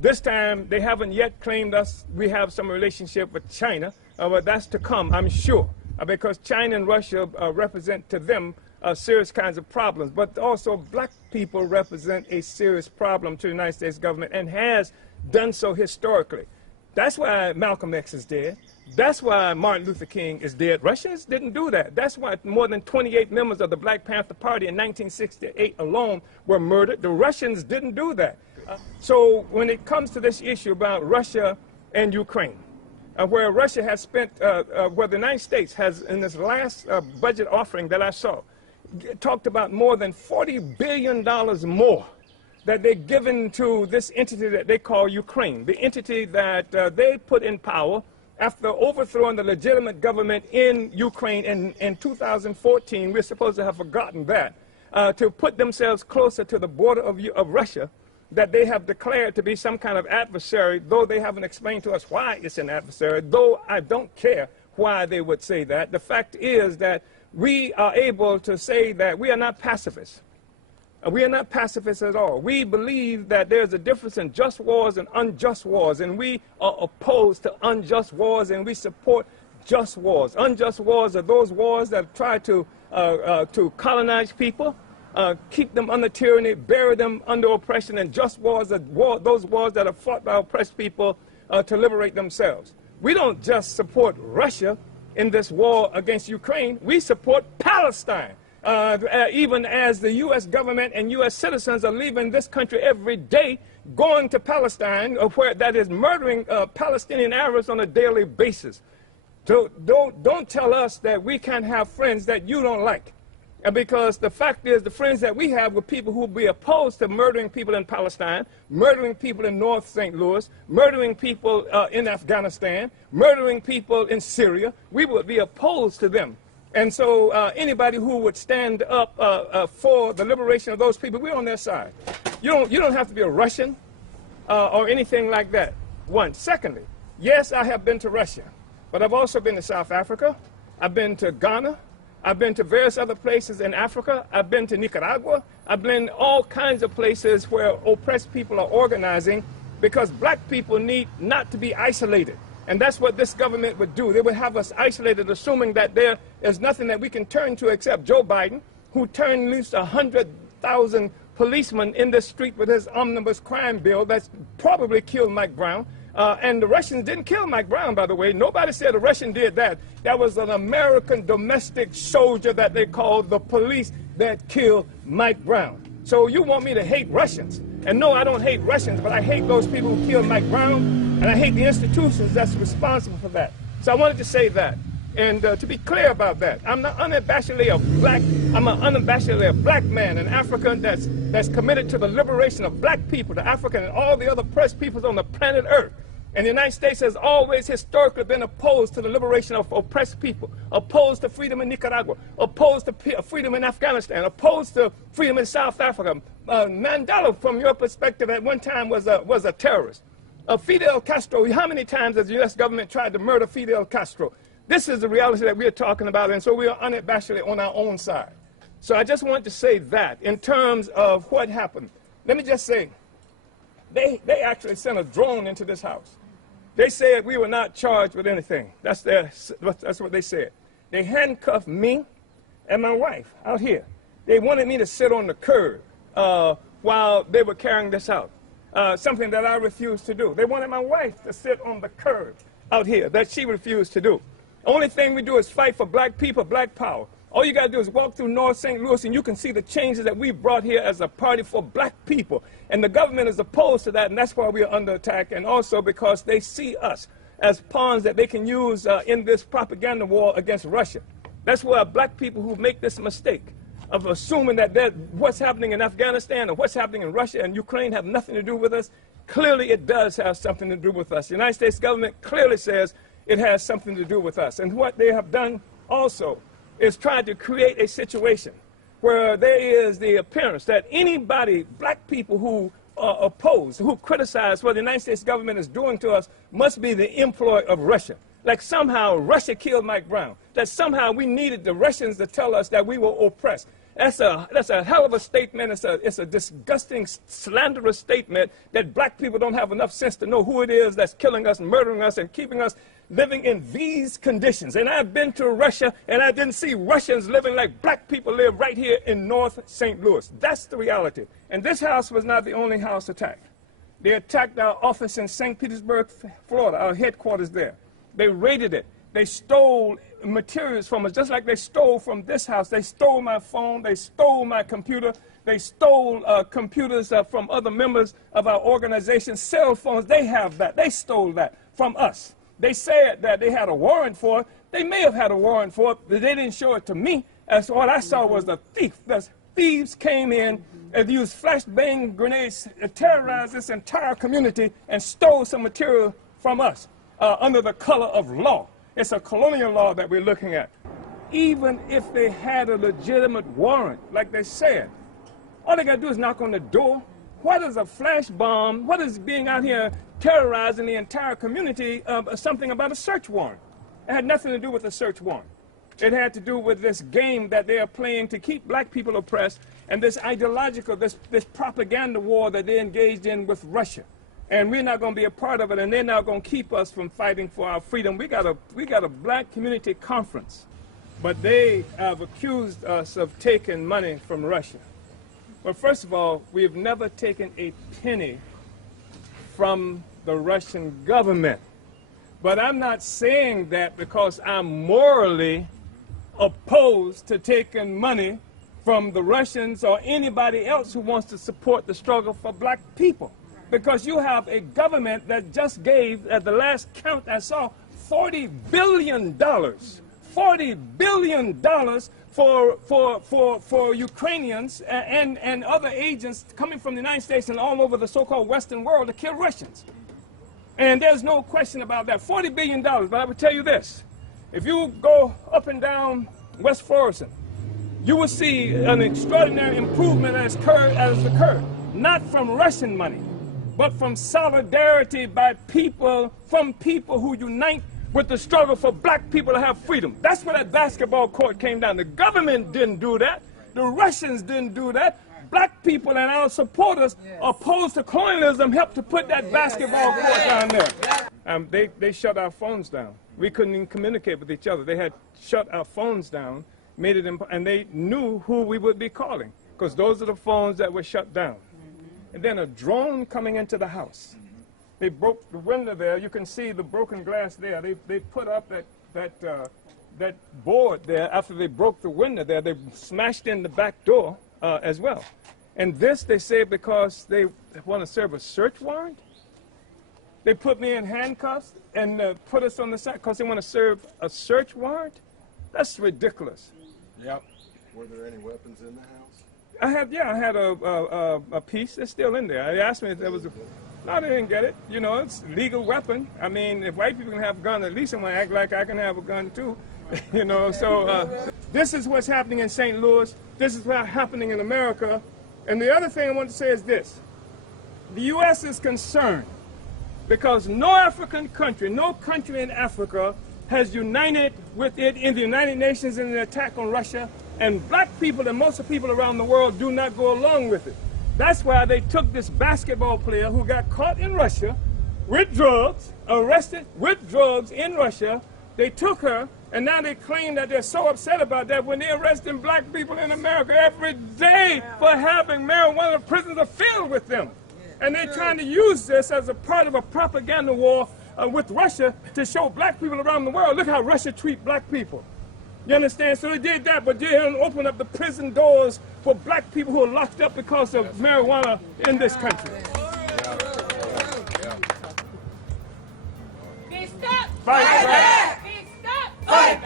This time, they haven't yet claimed us. We have some relationship with China, but that's to come, I'm sure, because China and Russia represent to them serious kinds of problems. But also, black people represent a serious problem to the United States government and has done so historically. That's why Malcolm X is dead. That's why Martin Luther King is dead. Russians didn't do that. That's why more than 28 members of the Black Panther Party in 1968 alone were murdered. The Russians didn't do that. So when it comes to this issue about Russia and Ukraine, where Russia has spent, where the United States has, in this last budget offering that I saw, talked about more than $40 billion more that they've given to this entity that they call Ukraine, the entity that they put in power after overthrowing the legitimate government in Ukraine in 2014. We're supposed to have forgotten that, to put themselves closer to the border of Russia, that they have declared to be some kind of adversary, though they haven't explained to us why it's an adversary, though I don't care why they would say that. The fact is that we are able to say that we are not pacifists. We are not pacifists at all. We believe that there's a difference in just wars and unjust wars, and we are opposed to unjust wars, and we support just wars. Unjust wars are those wars that try to colonize people, keep them under tyranny, bury them under oppression, and just wars are those wars that are fought by oppressed people to liberate themselves. We don't just support Russia in this war against Ukraine. We support Palestine. Even as the U.S. government and U.S. citizens are leaving this country every day, going to Palestine, where that is murdering Palestinian Arabs on a daily basis. So don't tell us that we can't have friends that you don't like. Because the fact is, the friends that we have were people who will be opposed to murdering people in Palestine, murdering people in North St. Louis, murdering people in Afghanistan, murdering people in Syria. We would be opposed to them. And so anybody who would stand up for the liberation of those people, we're on their side. You don't have to be a Russian or anything like that. One. Secondly, yes, I have been to Russia, but I've also been to South Africa. I've been to Ghana. I've been to various other places in Africa. I've been to Nicaragua. I've been all kinds of places where oppressed people are organizing, because black people need not to be isolated. And that's what this government would do. They would have us isolated, assuming that there is nothing that we can turn to except Joe Biden, who turned loose 100,000 policemen in the street with his omnibus crime bill that's probably killed Mike Brown. And the Russians didn't kill Mike Brown, by the way. Nobody said a Russian did that. That was an American domestic soldier that they called the police that killed Mike Brown. So you want me to hate Russians? And no, I don't hate Russians, but I hate those people who killed Mike Brown, and I hate the institutions that's responsible for that. So I wanted to say that. And to be clear about that, I'm not unabashedly I'm an unabashedly black man, an African that's committed to the liberation of black people, the African and all the other oppressed peoples on the planet Earth. And the United States has always historically been opposed to the liberation of oppressed people, opposed to freedom in Nicaragua, opposed to freedom in Afghanistan, opposed to freedom in South Africa. Mandela, from your perspective, at one time was a terrorist. Fidel Castro, how many times has the U.S. government tried to murder Fidel Castro? This is the reality that we're talking about, and so we are unabashedly on our own side. So I just want to say that in terms of what happened. Let me just say, they actually sent a drone into this house. They said we were not charged with anything. That's what they said. They handcuffed me and my wife out here. They wanted me to sit on the curb while they were carrying this out, something that I refused to do. They wanted my wife to sit on the curb out here, that she refused to do. Only thing we do is fight for black people, black power. All you got to do is walk through North St. Louis and you can see the changes that we brought here as a party for black people. And the government is opposed to that, and that's why we are under attack, and also because they see us as pawns that they can use in this propaganda war against Russia. That's why black people who make this mistake of assuming that what's happening in Afghanistan or what's happening in Russia and Ukraine have nothing to do with us, clearly it does have something to do with us. The United States government clearly says it has something to do with us. And what they have done also is trying to create a situation where there is the appearance that anybody, black people who oppose, who criticize what the United States government is doing to us, must be the employ of Russia. Like somehow Russia killed Mike Brown, that somehow we needed the Russians to tell us that we were oppressed. That's a hell of a statement. It's a disgusting, slanderous statement that black people don't have enough sense to know who it is that's killing us, murdering us, and keeping us living in these conditions. And I've been to Russia, and I didn't see Russians living like black people live right here in North St. Louis. That's the reality. And this house was not the only house attacked. They attacked our office in St. Petersburg, Florida, our headquarters there. They raided it. They stole materials from us, just like they stole from this house. They stole my phone. They stole my computer. They stole computers from other members of our organization, cell phones. They have that. They stole that from us. They said that they had a warrant for it. They may have had a warrant for it, but they didn't show it to me. As what I saw was the thief. The thieves came in and used flashbang grenades to terrorize this entire community and stole some material from us under the color of law. It's a colonial law that we're looking at. Even if they had a legitimate warrant, like they said, all they got to do is knock on the door. What is a flash bomb? What is being out here terrorizing the entire community something about a search warrant? It had nothing to do with a search warrant. It had to do with this game that they are playing to keep black people oppressed and this ideological, this propaganda war that they engaged in with Russia. And we're not going to be a part of it, and they're not going to keep us from fighting for our freedom. We got a black community conference, but they have accused us of taking money from Russia. Well, first of all, we have never taken a penny from the Russian government. But I'm not saying that because I'm morally opposed to taking money from the Russians or anybody else who wants to support the struggle for black people. Because you have a government that just gave, at the last count I saw, $40 billion. $40 billion for Ukrainians and other agents coming from the United States and all over the so-called Western world to kill Russians. And there's no question about that. $40 billion. But I would tell you this. If you go up and down West Florida, you will see an extraordinary improvement as occurred. Not from Russian money, but from solidarity by people, from people who unite with the struggle for black people to have freedom. That's where that basketball court came down. The government didn't do that. The Russians didn't do that. Black people and our supporters opposed to colonialism helped to put that basketball court down there. They shut our phones down. We couldn't even communicate with each other. They had shut our phones down, made it and they knew who we would be calling, because those are the phones that were shut down. And then a drone coming into the house. They broke the window there. You can see the broken glass there. They put up that board there after they broke the window there. They smashed in the back door as well. And this, they say, because they want to serve a search warrant. They put me in handcuffs and put us on the side because they want to serve a search warrant. That's ridiculous. Yep. Were there any weapons in the house? I had a piece. It's still in there. They asked me if there was a... No, they didn't get it. You know, it's a legal weapon. I mean, if white people can have a gun, at least I'm going to act like I can have a gun too. You know, so this is what's happening in St. Louis. This is what's happening in America. And the other thing I want to say is this. The U.S. is concerned because no African country, no country in Africa has united with it in the United Nations in the attack on Russia. And black people and most of the people around the world do not go along with it. That's why they took this basketball player who got caught in Russia with drugs, arrested with drugs in Russia. They took her, and now they claim that they're so upset about that when they're arresting black people in America every day for having marijuana. The prisons are filled with them. And they're trying to use this as a part of a propaganda war with Russia to show black people around the world, look how Russia treats black people. You understand? So they did that, but they didn't open up the prison doors for black people who are locked up because of marijuana in this country. Be stop! Fight back! Be stop! Fight